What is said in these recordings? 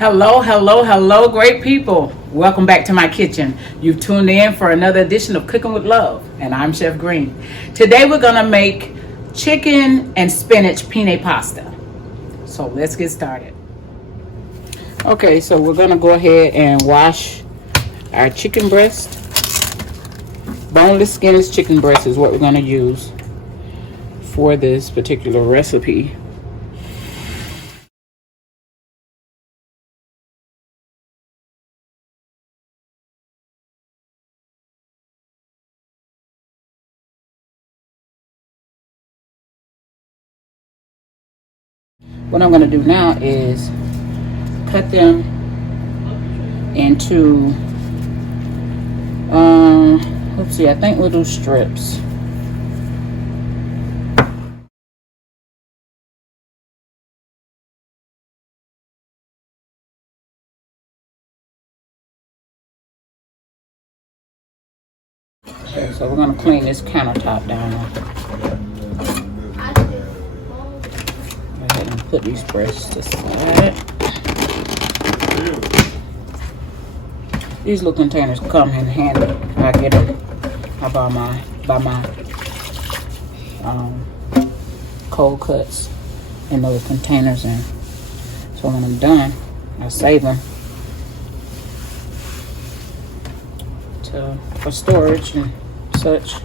Hello, hello, hello, great people. Welcome back to my kitchen. You've tuned in for another edition of Cooking with Love, and I'm Chef Green. Today we're gonna make chicken and spinach penne pasta. So let's get started. Okay, so we're gonna go ahead and wash our chicken breast. Boneless, skinless chicken breast is what we're gonna use for this particular recipe. What I'm going to do now is cut them into, let's see, I think we'll do strips. Okay, so we're going to clean this countertop down. Put these breasts aside. These little containers come in handy. I get them. I buy my cold cuts in those containers, and so when I'm done, I save them for storage and such.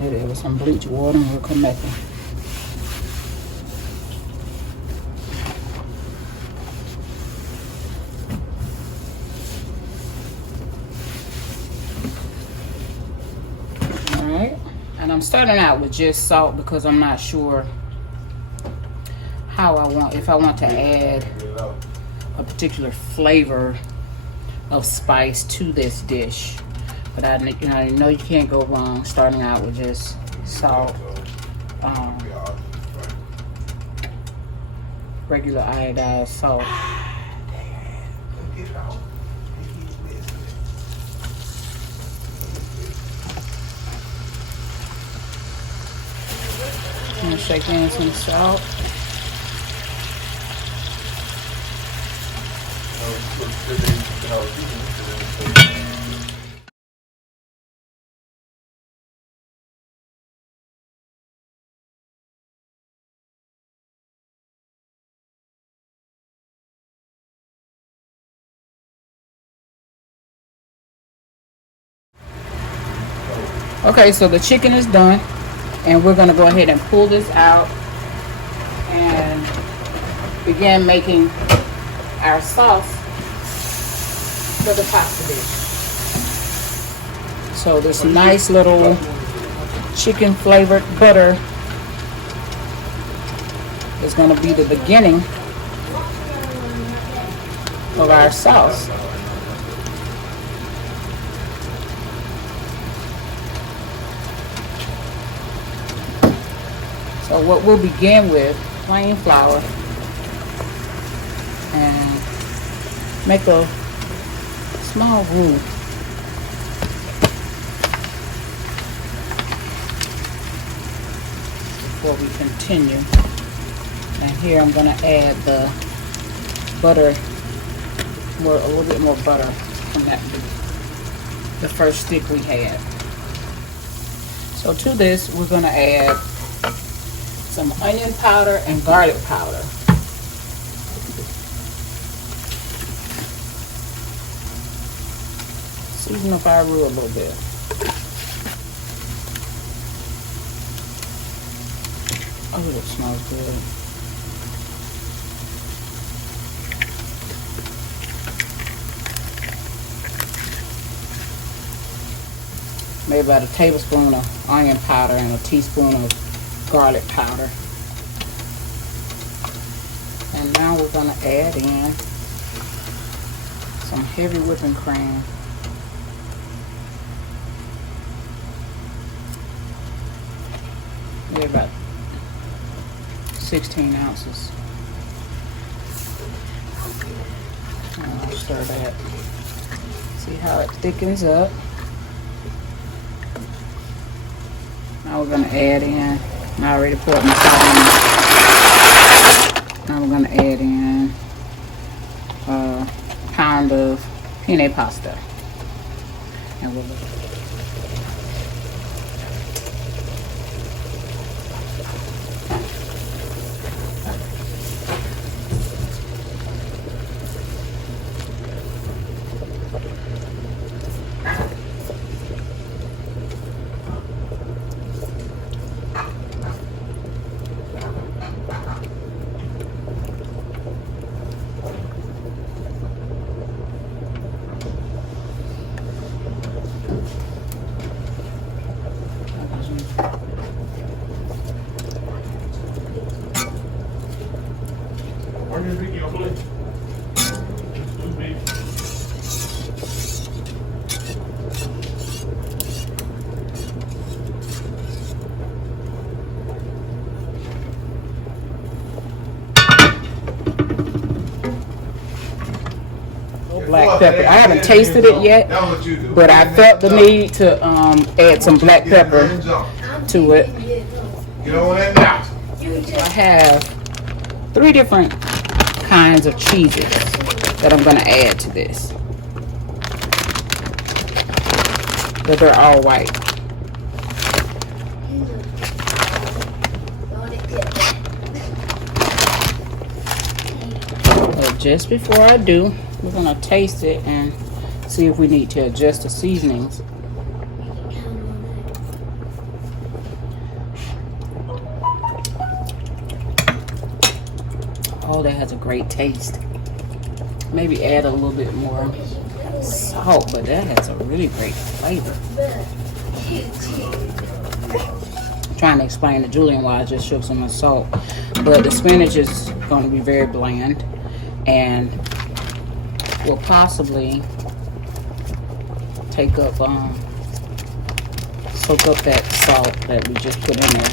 There with some bleach water, and we'll come back in. Alright, and I'm starting out with just salt because I'm not sure if I want to add a particular flavor of spice to this dish. But I know you can't go wrong starting out with just salt, regular iodized salt. I'm gonna shake in some salt. Okay, so the chicken is done, and we're going to go ahead and pull this out and begin making our sauce for the pasta dish. So this nice little chicken flavored butter is going to be the beginning of our sauce. So what we'll begin with, plain flour, and make a small groove. Before we continue. And here I'm going to add the butter, a little bit more butter from the first stick we had. So to this, we're going to add some onion powder and garlic powder. Season up our roux a little bit. Oh, that smells good. Maybe about a tablespoon of onion powder and a teaspoon of garlic powder. And now we're going to add in some heavy whipping cream. Maybe about 16 ounces. And I'll stir that. See how it thickens up. Now we're going to add in I already poured my salt in. Now we're gonna add in a pound of penne pasta. And we'll black pepper. I haven't tasted it yet, but I felt the need to add some black pepper to it. I have 3 different kinds of cheeses that I'm going to add to this. But they're all white. But just before I do, we're going to taste it and see if we need to adjust the seasonings. Oh, that has a great taste. Maybe add a little bit more salt, but that has a really great flavor. I'm trying to explain to Julian why I just shook some of the salt. But the spinach is going to be very bland and will possibly take up, soak up that salt that we just put in there.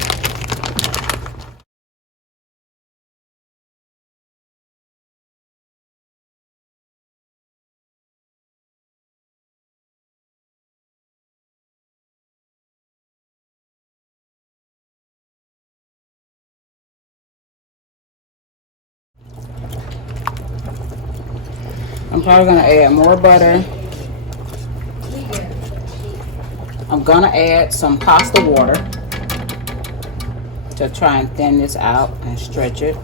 I'm probably going to add more butter. I'm going to add some pasta water to try and thin this out and stretch it.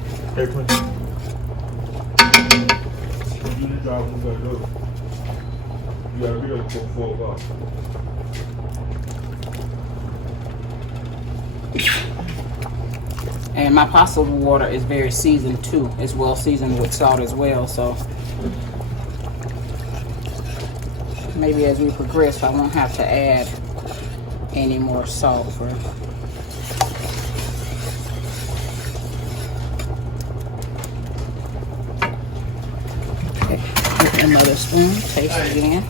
And my pasta water is very seasoned too. It's well seasoned with salt as well, so maybe as we progress I won't have to add any more salt for okay. Another spoon, taste it again.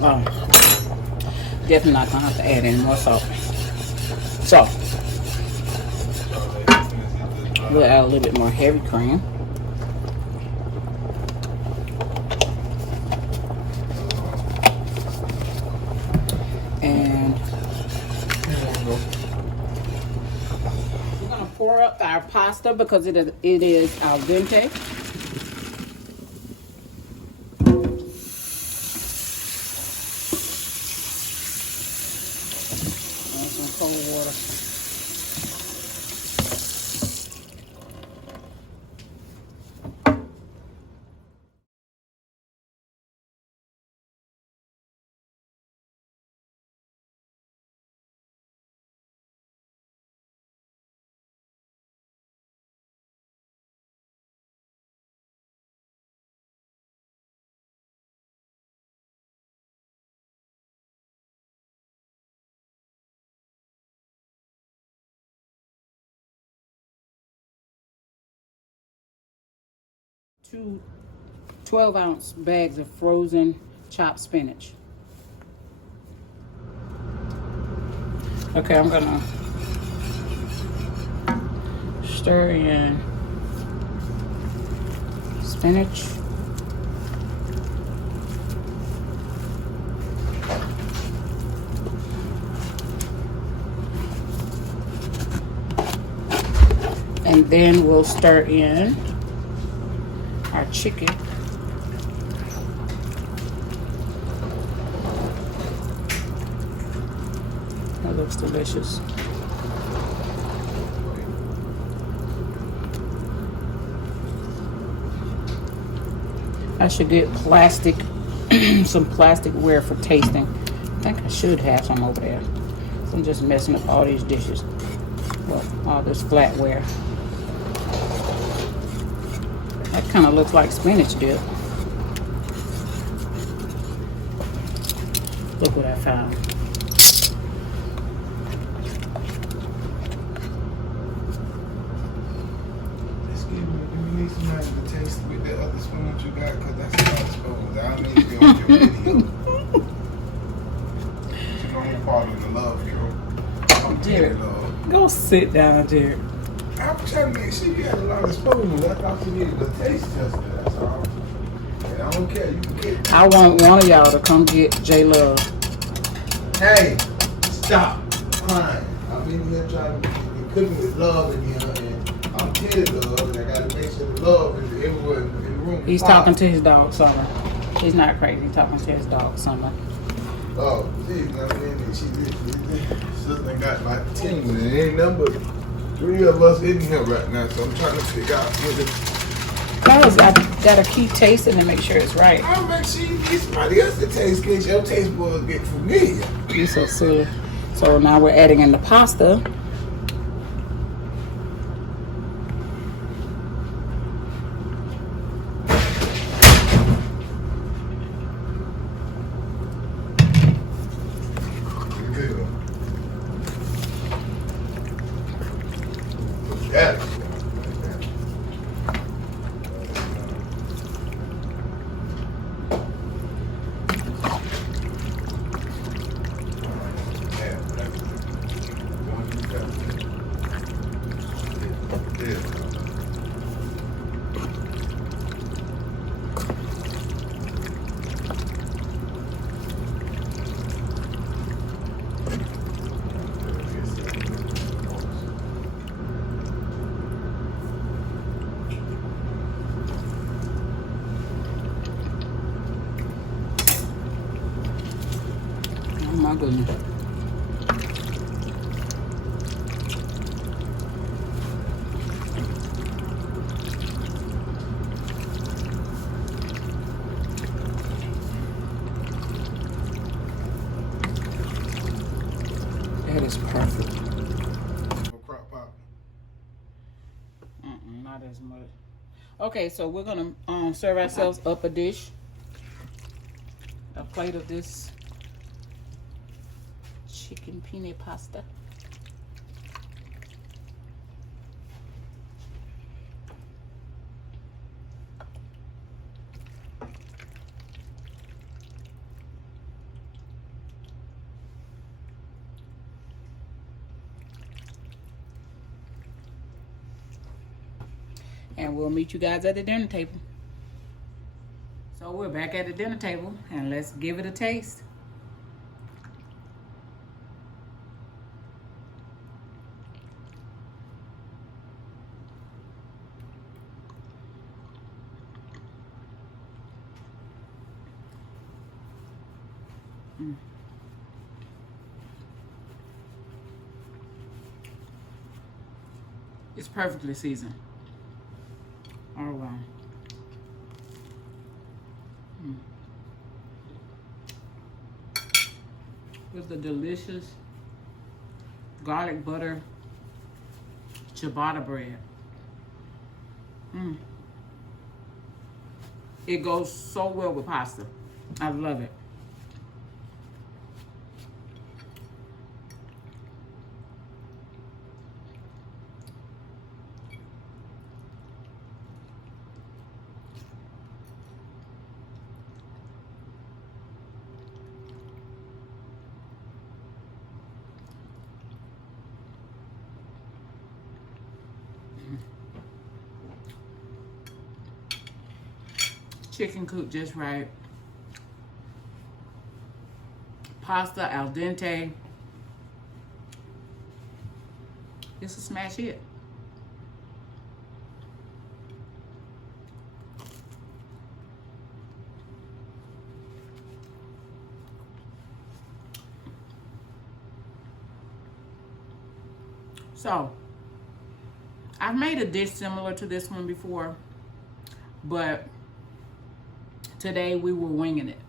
Oh, definitely not gonna have to add any more salt. So we'll add a little bit more heavy cream. And we're gonna pour up our pasta because it is al dente. Cold water. Two 12-ounce bags of frozen chopped spinach. Okay, I'm gonna stir in spinach, And then we'll stir in our chicken. That looks delicious. I should get plastic, some plasticware for tasting. I think I should have some over there. So I'm just messing up all these dishes. Well, all this flatware. That kind of looks like spinach dip. Look what I found. To taste with the other spoon that you got, because that's not spoons. I don't need to be on your video. You know I'm part of the love, girl. Jared, go sit down, Jared. I'm trying to make sure you had a lot of spoons. I thought you needed a taste tester, that's all. And I don't care, you can get. I want one of y'all to come get J Love. Hey, stop crying. I'm in here trying to be cooking with love in here, and I'm killing love, and I gotta make sure the love is everywhere in the room. He's talking to his dog, Summer. He's not crazy. He's talking to his dog, Summer. Oh, geez, I mean, sister got like 10, and there ain't nothing but 3 of us in here right now, so I'm trying to figure out what it. Cause I gotta keep tasting to make sure it's right. I'll make sure you get somebody else to taste, in case your taste buds get familiar. You're so silly. So now we're adding in the pasta. Yeah. Oh my goodness. That is perfect. Crock pot. Not as much. Okay, so we're gonna serve ourselves up a dish. A plate of this chicken penne pasta. And we'll meet you guys at the dinner table. So we're back at the dinner table, and let's give it a taste. It's perfectly seasoned. Oh wow. With the delicious garlic butter ciabatta bread. It goes so well with pasta. I love it. Chicken cooked just right. Pasta al dente. It's a smash hit. So, I've made a dish similar to this one before, but today we were winging it.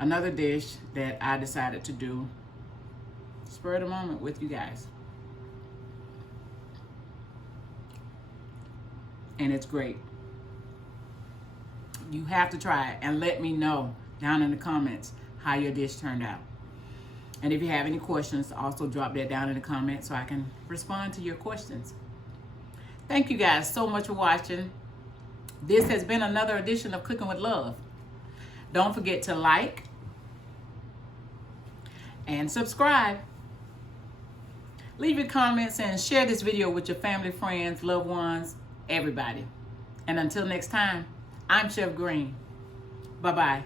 Another dish that I decided to do, spur of the moment with you guys. And it's great. You have to try it and let me know down in the comments how your dish turned out. And if you have any questions, also drop that down in the comments so I can respond to your questions. Thank you guys so much for watching. This has been another edition of Cooking with Love. Don't forget to like and subscribe. Leave your comments and share this video with your family, friends, loved ones, everybody. And until next time, I'm Chef Green. Bye-bye.